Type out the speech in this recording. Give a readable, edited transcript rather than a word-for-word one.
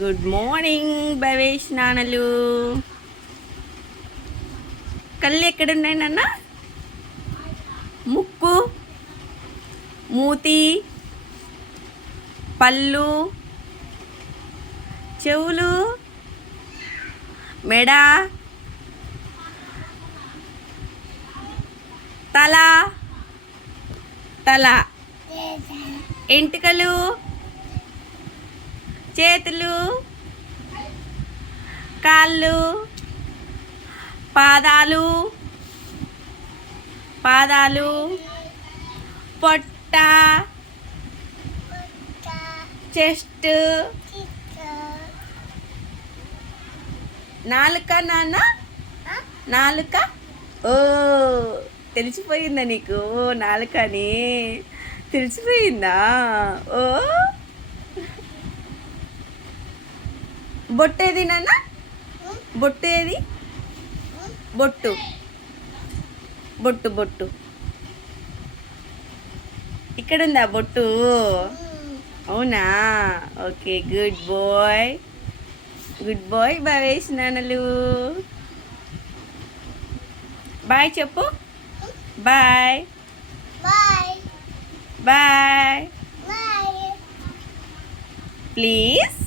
Good morning Bhavesh నాన్నలు. కళ్ళు ఎక్కడున్నాయి నాన్న? ముక్కు, మూతి, పళ్ళు, చెవులు, మెడ, తల, తల, ఎంటుకలు, చేతులు, కాళ్ళు, పాదాలు, పాదాలు, పొట్ట, చెస్ట్, నాలుక నాన్న, నాలుక. ఓ తెలిసిపోయిందా నీకు? నాలుకని తెలిసిపోయిందా? ఓ బొట్టు ఏది నాన్న? బొట్టు ఏది? బొట్టు, బొట్టు, బొట్టు ఇక్కడుందా బొట్టు? అవునా? Okay, good boy, good boy Bhavesh నాన్నలు. బాయ్ చెప్పు. Bye bye bye. ప్లీజ్